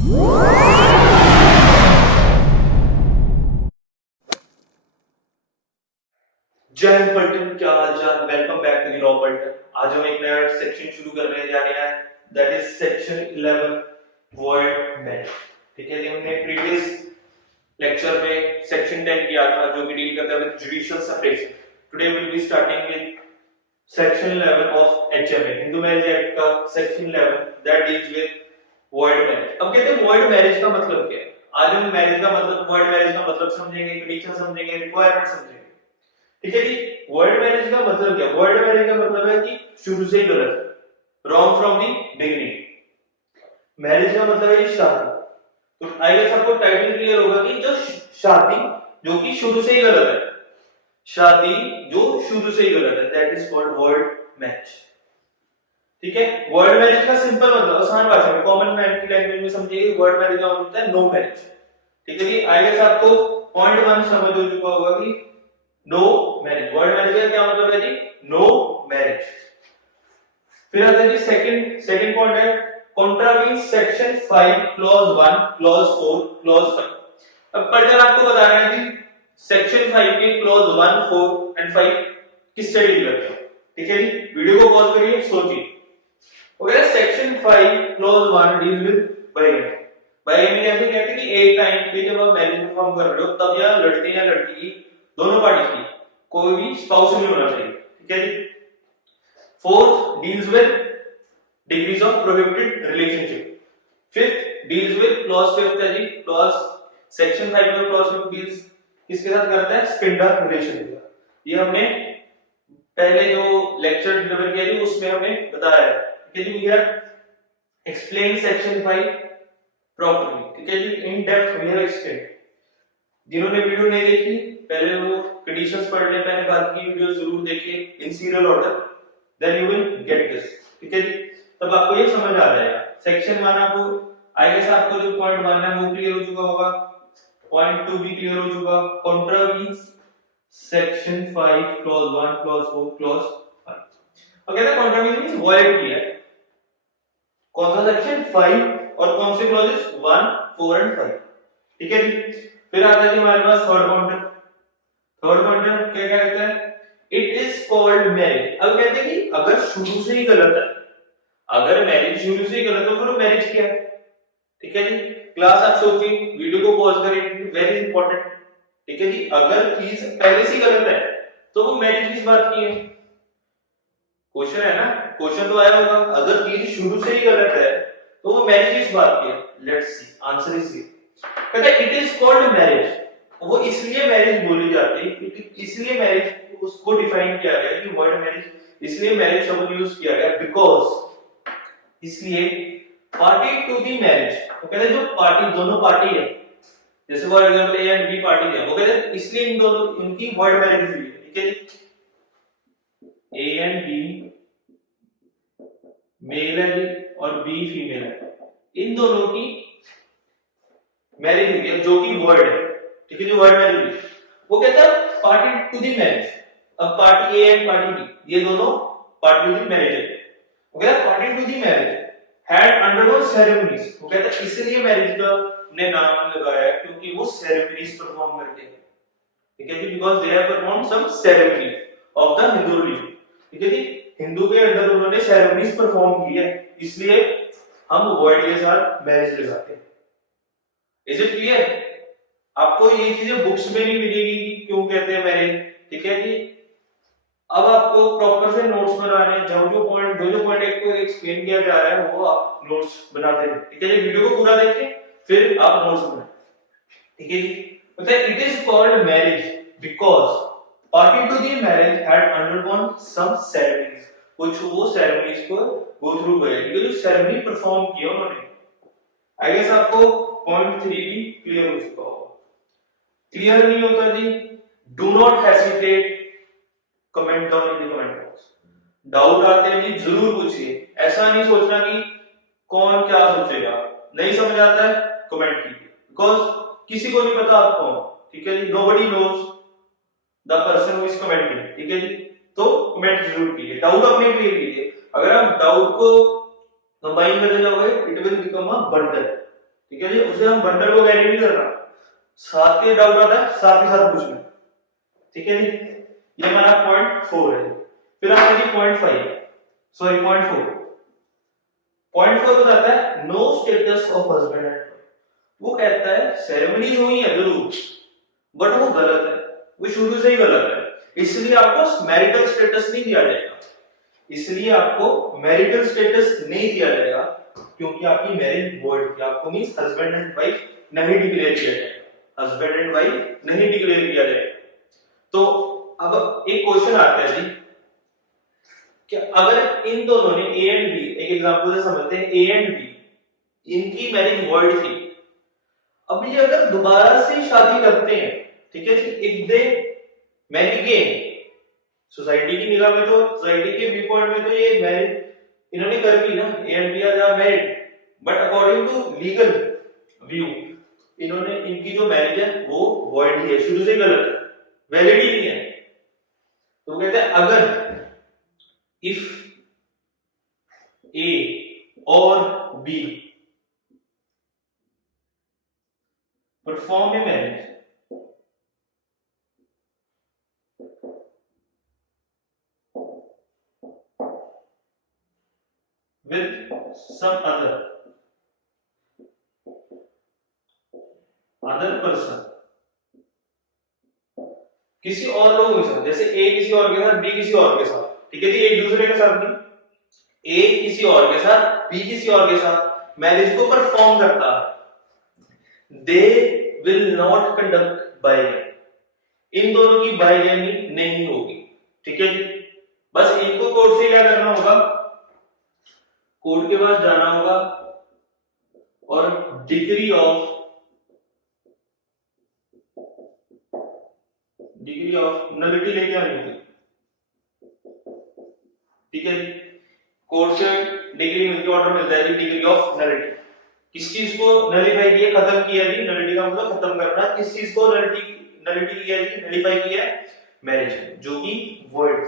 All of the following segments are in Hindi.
जय हिंद पलटन, क्या हाल चाल। Welcome back to the law पलटन। आज हम एक नया सेक्शन शुरू करने जा रहे हैं, that is section 11 word match. ठीक है जी, हमने प्रीवियस लेक्चर में सेक्शन 10 किया था जो कि डील करता है with judicial separation. Today will be starting with section 11 of HMA, Hindu marriage act का section 11 that deals with word marriage. अब कहते हैं वर्ड मैरिज का मतलब क्या है। आज हम मैरिज का मतलब, वर्ड मैरिज का मतलब समझेंगे, कंडीशन समझेंगे, रिक्वायरमेंट समझेंगे। ठीक है जी। वर्ड मैरिज का मतलब क्या? वर्ड मैरिज का मतलब है कि शुरू से ही गलत, wrong from the beginning. Marriage का मतलब है शादी। तो आई गेस आपको टाइटल क्लियर होगा कि जो शादी जो कि शुरू से ही गलत है, शादी जो शुरू से ही गलत है, that is called word marriage. ठीक है। वर्ड मैरिज का सिंपल मतलब, आसान भाषा में, कॉमन मैन की लैंग्वेज में समझिए, वर्ड मैरिज का मतलब है नो मैरिज। ठीक है जी। आई गेस आपको पॉइंट 1 समझ हो चुका होगा कि नो मैरिज, वर्ड मैरिज का क्या मतलब है जी? No marriage. फिर आता है जी सेकंड पॉइंट है कॉन्ट्रावीन्स सेक्शन 5 क्लॉज 1 क्लॉज 4 क्लॉज 5। अब पढ़कर आपको बता रहे हैं जी सेक्शन 5 के क्लॉज 1 4 एंड 5 किससे डील करते हैं। ठीक है जी, वीडियो को पॉज करिए, सोचिए। Okay, section 5 clause 1 deal with bigamy. Bigamy कैसे कहते हैं कि एक टाइम पे जब आप मैरिज परफॉर्म कर रहे हो तब या लड़के या लड़की की, दोनों पार्टी की कोई भी स्पाउस नहीं होना चाहिए। ठीक है जी। Fourth deals with degrees of prohibited relationship. Fifth deals with clause 5 है जी, क्लॉज सेक्शन 5 में क्लॉज 5 डील्स किसके साथ करता है? स्पिंडर रिलेशन। ये हमने पहले जो लेक्चर डिलीवर किया जी उसमें हमने बताया है। ठीक है जी। We have explain section 5 properly. ठीक है जी, in depth we have explain. जिन्होंने वीडियो नहीं देखी पहले वो कंडीशंस पढ़ ले, पहले बाकी की वीडियो जरूर देखिए in serial order, then you will get this. ठीक है जी, तब आपको ये समझ आ जाएगा। सेक्शन 1 आपको, आई गेस आपको जो पॉइंट 1 है वो क्लियर हो चुका होगा, पॉइंट 2 भी क्लियर हो चुका। कॉन्ट्रावीन्स सेक्शन 5 क्लॉज 1 क्लॉज 4 क्लॉज 5। अब कहते हैं कॉन्ट्रावीन्स मींस वायलेट किया है। कौन सा सेक्शन? 5 और कौन से क्लॉजेस? 1 4 एंड 5। ठीक है जी। फिर आता है जी हमारे पास थर्ड पॉइंट। थर्ड पॉइंट क्या कहता है? It is called marriage. अब कहते हैं कि अगर शुरू से ही गलत है, अगर मैरिज शुरू से ही गलत है तो फिर मैरिज क्या है? ठीक है जी। क्लास आप सोचिए, वीडियो को पॉज करें, वेरी इंपॉर्टेंट। ठीक है जी, अगर चीज पहले से ही गलत है तो वो मैरिज किस बात की है? क्वेश्चन है ना, क्वेश्चन तो आया होगा। अगर चीज शुरू से ही गलत है तो वो मैरिज किस बात की है? Let's see, answer is C. कहता है इट इज कॉल्ड मैरिज। वो इसलिए मैरिज बोली जाती है, इसलिए मैरिज उसको डिफाइन किया गया कि वर्ड मैरिज, इसलिए मैरिज शब्द यूज किया गया बिकॉज, इसलिए पार्टी टू दी मैरिज। वो कहते हैं जो पार्टी, दोनों पार्टी है, जैसे for example A and B party है, वो कहते हैं इसलिए इन दोनों, इनकी वर्ड मैरिज हुई है। ठीक है जी। ए एंड बी मेल है जी और बी फीमेल है, इन दोनों की मैरिज हुई है जो कि वर्ड है। ठीक है, जो वर्ड मैरिज हुई, वो कहता है पार्टी टू दी मैरिज। अब party A and party B ये दोनों पार्टी टू दी मैरिज है। वो कहता है party to the marriage had undergone ceremonies. वो कहता है इसलिए मैरिज का ने नाम लगाया है क्योंकि वो सेरेमनीज परफॉर्म करते हैं। ठीक है जी, because they have perform some ceremony of the Hindu religion. ठीक है जी, हिंदू के अंदर उन्होंने सेरेमनीज परफॉर्म की है, इसलिए हम वर्ड के साथ मैरिज लगाते हैं। Is it clear? आपको ये चीजें बुक्स में नहीं मिलेगी कि क्यों कहते हैं मैरिज। ठीक है जी। अब आपको प्रॉपर से नोट्स बनाने हैं, जो पॉइंट एक को एक्सप्लेन किया जा रहा है वो आप नोट्स बनाते हैं। ठीक है जी, वीडियो को पूरा देखें फिर आप नोट्स बनाएं। ठीक है जी। मतलब it is called marriage because party to the marriage had undergone some ceremonies, कुछ वो सेरेमनीज को गो थ्रू करे, ठीक है, जो सेरेमनी परफॉर्म किया उन्होंने। आई गेस आपको पॉइंट 3 भी क्लियर हो चुका होगा। क्लियर नहीं होता जी, do not hesitate, comment down in the comment box. Doubt आते हैं जी जरूर पूछिए, ऐसा नहीं सोचना कि कौन क्या सोचेगा। नहीं समझ आता है कमेंट कीजिए, बिकॉज किसी को नहीं पता आप कौन। ठीक है जी, nobody knows the person who is commenting. ठीक है जी, तो कमेंट जरूर कीजिए, डाउट अपने क्लियर कीजिए। अगर आप डाउट को कंबाइन करने जाओगे it will become a bundle. ठीक है जी, उसे हम बंडल को वैरी नहीं करना, साथ के डाउट आता है साथ के साथ पूछना, ठीक है जी। ये हमारा पॉइंट 4 है। फिर आता है पॉइंट 5, सॉरी पॉइंट 4। पॉइंट 4 बताता है no status of husband and wife. वो कहता है सेरेमनीज हुई है जरूर, बट वो गलत है, वो शुरू से ही गलत है, इसलिए आपको मैरिटल स्टेटस नहीं दिया जाएगा, इसलिए आपको मैरिटल स्टेटस नहीं दिया जाएगा, क्योंकि आपकी मैरिज वॉइड थी। आपको मींस हस्बैंड एंड वाइफ नहीं डिक्लेयर किया जाएगा, हस्बैंड एंड वाइफ नहीं डिक्लेयर किया जाएगा। तो अब एक क्वेश्चन आता है जी कि अगर इन दोनों ने ए एंड बी, एक एग्जांपल से समझते हैं, ए एंड बी इनकी मैरिज वॉइड थी, अब ये अगर दोबारा से शादी करते हैं, ठीक है जी, if they marry again, society की निगाह में तो, सोसाइटी के व्यू पॉइंट में तो ये मैरिज इन्होंने कर ली ना, A and B are married, but according to legal view इन्होंने, इनकी जो मैरिज है वो वॉइड ही है, शुरू से ही गलत है, वैलिड ही नहीं है। तो कहते हैं अगर इफ ए और be perform a marriage with some other person, किसी और लोगों के साथ, जैसे ए किसी और के साथ, बी किसी और के साथ, ठीक है जी, एक दूसरे के साथ नहीं, ए किसी और के साथ, बी किसी और के साथ मैरिज को परफॉर्म करता है, they will not conduct bigamy, इन दोनों की बाइगेमी नहीं होगी, ठीक है जी। बस इनको कोर्ट से क्या करना होगा, कोर्ट के पास जाना होगा और डिग्री ऑफ नलिटी लेके आनी होगी, ठीक है जी। कोर्ट से डिग्री मिलती है, ऑर्डर मिलता है जी, डिग्री ऑफ नलिटी, किस चीज को नलिफाई किया, खत्म किया जी, नलिटी का मतलब खत्म करना, किस चीज को नलिटी किया जी, नलिफाई किया, मैरिज, जो कि वॉइड,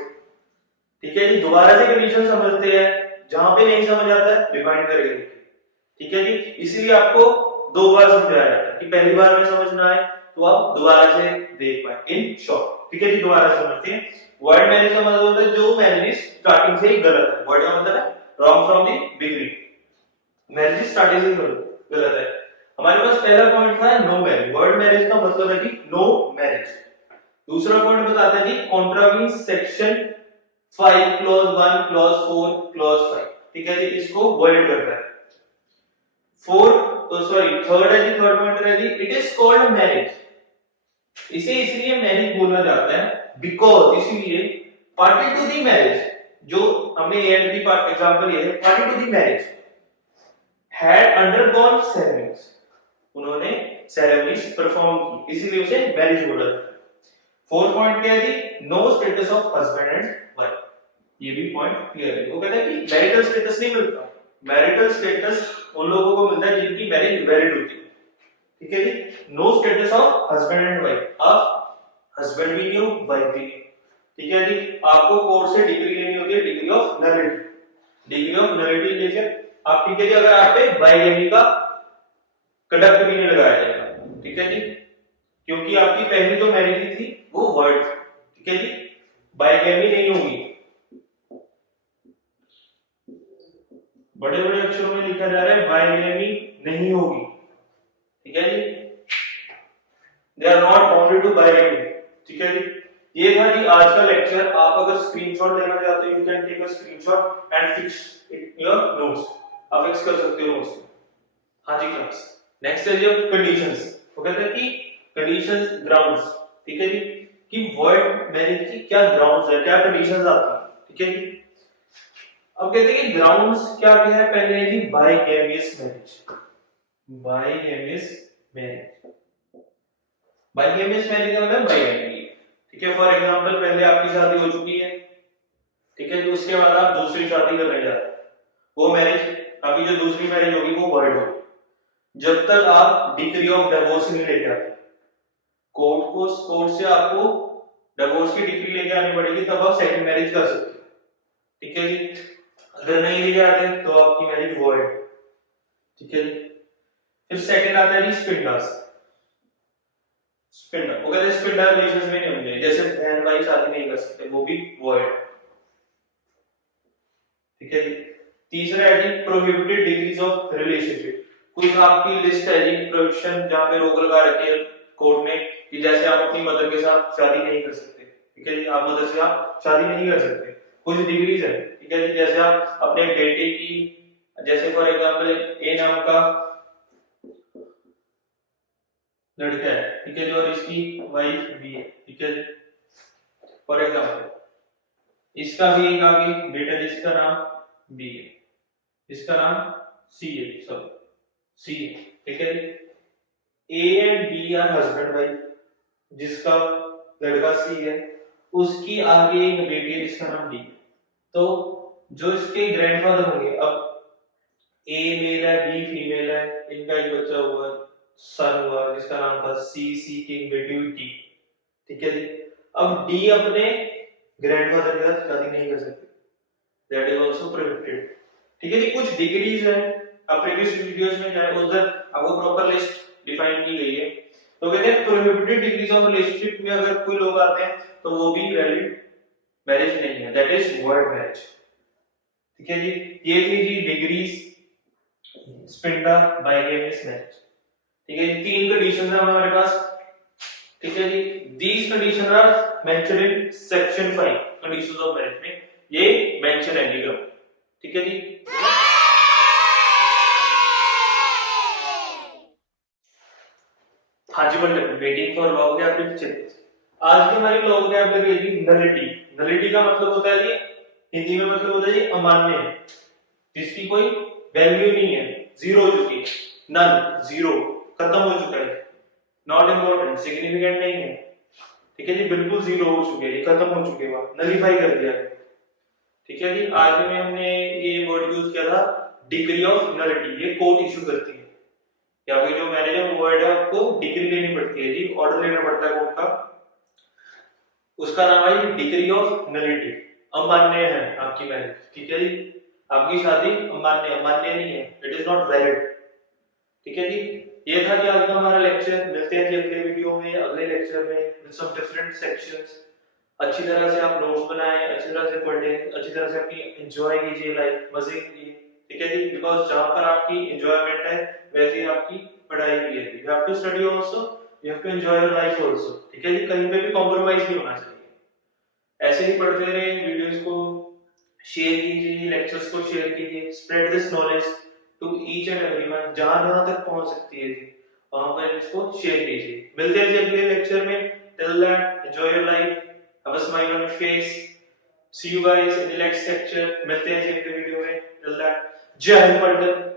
ठीक है जी। दोबारा से कंडीशन समझते हैं, जहां पे नहीं समझ आता है रिमाइंड करके देखिए, ठीक है जी। इसीलिए आपको दो बार समझाया जाता है कि पहली बार में समझ ना आए तो आप दोबारा से देख पाए, इन शॉर्ट, ठीक है जी। दोबारा समझते हैं, वॉइड मैरिज का मतलब होता है जो मैरिज स्टार्टिंग से ही गलत है, वॉइड का मतलब है wrong from the beginning, marriage starting से गलत है। हमारे पास पहला पॉइंट था नो मैरिज, वॉइड मैरिज का मतलब है कि नो मैरिज। दूसरा पॉइंट बताता है जी contravene section 5 clause 1 clause 4 clause 5, ठीक है जी, इसको वॉइड करता है। थर्ड है जी, थर्ड पॉइंट है जी इट इज कॉल्ड मैरिज, इसे इसलिए मैरिज बोला जाता है बिकॉज, इसीलिए पार्टी टू दी मैरिज, जो हमने ए एंड बी एग्जांपल लिया है, party to the marriage had undergone ceremonies, उन्होंने सेरेमनीज परफॉर्म की, इसीलिए उसे मैरिज बोला जाता है। फोर्थ पॉइंट क्या है जी, no status of husband and wife, ये भी पॉइंट क्लियर है। वो कहता है कि मैरिटल स्टेटस नहीं मिलता, मैरिटल स्टेटस उन लोगों को मिलता है जिनकी मैरिज वैलिड होती है, ठीक है जी। No status of husband and wife, आप हस्बैंड भी नहीं हो, वाइफ भी नहीं हो, ठीक है जी। आपको कोर्ट से डिग्री लेनी होती है, degree of nullity, degree of nullity लेकर आप, ठीक है जी, अगर आप पे बाइगेमी का कंडक्ट भी नहीं लगाया जाएगा, ठीक है जी, क्योंकि आपकी पहली जो मैरिज थी वो वर्ड, ठीक है जी, बाइगेमी नहीं होगी, बड़े बड़े अक्षरों में लिखा जा रहा है बाइगेमी नहीं होगी, ठीक है जी, they are not bounded to bigamy, ठीक है जी। ये था जी आज का लेक्चर। आप अगर स्क्रीनशॉट लेना चाहते हो, you can take a screenshot and fix it in your notes, आप फिक्स कर सकते हो नोट्स में। हाँ जी क्लास, नेक्स्ट है जी कंडीशंस, वो कहते हैं कि कंडीशंस ग्राउंड्स, ठीक है जी, कि वॉइड मैरिज की क्या ग्राउंड्स है, क्या कंडीशंस आती हैं, ठीक है जी। अब कहते हैं कि ग्राउंड्स क्या क्या है, पहले है जी बाइगेमियस मैरिज, बाइगेमियस मैरिज, बाइगेमियस मैरिज का मतलब बाइगेमी, ठीक है। फॉर एग्जांपल पहले आपकी शादी हो चुकी है, ठीक है, तो उसके बाद आप दूसरी शादी करने जा रहे हैं, वो मैरिज, अभी जो दूसरी मैरिज होगी वो वॉइड होगी जब तक आप डिग्री ऑफ डिवोर्स नहीं लेके आते, कोर्ट से आपको डिवोर्स की डिग्री लेके आनी पड़ेगी, तब आप सेकंड मैरिज कर सकते हो, ठीक है जी। अगर नहीं लेके आते तो आपकी मैरिज वॉइड, ठीक है जी। फिर सेकंड आता है जी स्पिंडर्स। स्पिंडर वो कहते हैं स्पिंडर रिलेशंस में नहीं होंगे, जैसे बहन भाई शादी नहीं कर सकते, वो भी वॉइड। ठीक है जी। तीसरा है जी प्रोहिबिटेड डिग्रीज ऑफ रिलेशनशिप। कुछ आपकी लिस्ट है जी प्रोहिबिशन, जहां पे रोक लगा रखी है कोर्ट ने कि जैसे आप अपनी मदर के साथ शादी नहीं कर सकते। ठीक है जी, आप मदर से आप शादी नहीं कर सकते। कुछ डिग्रीज है, ठीक है जी, जैसे आप अपने बेटे की, जैसे फॉर एग्जांपल ए नाम का लड़का है, ठीक है जी, और इसकी वाइफ बी है, ठीक है जी, फॉर एग्जांपल इसका भी एक आगे बेटा जिसका नाम बी है, इसका नाम सी है, सब सी है, ठीक है जी। A and B are husband wife, जिसका लड़का सी है, उसकी आगे एक बेटी है जिसका नाम डी है। तो जो इसके ग्रैंडफादर होंगे, अब ए मेल है, बी फीमेल है, इनका एक बच्चा हुआ, सन हुआ जिसका नाम था सी, सी की एक बेटी हुई डी, ठीक है जी। अब डी अपने ग्रैंडफादर के साथ शादी नहीं कर सकते, दैट इज आल्सो प्रोहिबिटेड। ठीक है जी। कुछ डिग्रीज है, आप प्रीवियस वीडियोस में जाए, उधर आपको प्रॉपर लिस्ट डिफाइन की गई है। तो कहते हैं प्रोहिबिटेड डिग्रीज ऑफ रिलेशनशिप में अगर कोई लोग आते हैं तो वो भी वैलिड मैरिज नहीं है, दैट इज वॉइड मैरिज। ठीक है जी। ये थी जी डिग्रीज स्पिंडा बाइगेमियस मैरिज। ठीक है जी। तीन कंडीशंस है हमारे पास, ठीक है जी। These condition are mentioned in section 5 conditions of marriage में, ये मेंशन है निगम। ठीक है जी। हाँ जी, मतलब वेटिंग फॉर लॉ वोकैबुलरी। आज की हमारी लॉ वोकैबुलरी है जी नलिटी। नलिटी का मतलब होता है जी, हिंदी में मतलब होता है जी अमान्य, जिसकी कोई वैल्यू नहीं है, जीरो हो चुकी है, नल जीरो, खत्म हो चुका है, नॉट इम्पोर्टेंट, सिग्निफिकेंट नहीं है। ठीक है जी, बिल्कुल जीरो हो चुके हैं, खत्म हो चुके हैं, नलीफाई कर दिया है। ठीक है जी। आज में हमने ये वर्ड यूज किया था डिग्री ऑफ नलिटी, ये कोर्ट इशू करती है, या फिर जो मैरिज है वो वर्ड है आपको डिग्री लेनी पड़ती है जी, ऑर्डर लेना पड़ता है कोर्ट का, उसका नाम है डिग्री ऑफ नलिटी। अमान्य है आपकी मैरिज, ठीक है जी, आपकी शादी अमान्य, मान्य नहीं है, इट इज नॉट वैलिड। ठीक है जी। ये था कि आज का हमारा लेक्चर। मिलते हैं जी अगले वीडियो में, अगले लेक्चर में विद सम डिफरेंट सेक्शंस। अच्छी तरह से आप नोट्स बनाएं, अच्छी तरह से पढ़ें, अच्छी तरह से अपनी एंजॉय कीजिए लाइफ, मजे कीजिए। ठीक है जी, बिकॉज जहां पर आपकी एंजॉयमेंट है वैसे ही आपकी पढ़ाई भी है। You have to study also, you have to enjoy your life also. ठीक है जी, कहीं पे भी कॉम्प्रोमाइज नहीं होना चाहिए। ऐसे ही पढ़ते रहिए, वीडियोस को शेयर कीजिए, लेक्चर्स को शेयर कीजिए, spread this knowledge to each and everyone, जहां तक पहुंच सकती है जी वहां पर इसको शेयर कीजिए। मिलते हैं जी अगले लेक्चर में। Till that enjoy your life, have a smile on your face, see you guys in the next lecture. मिलते हैं जी अगले वीडियो में। टिल दैट जय हिंद।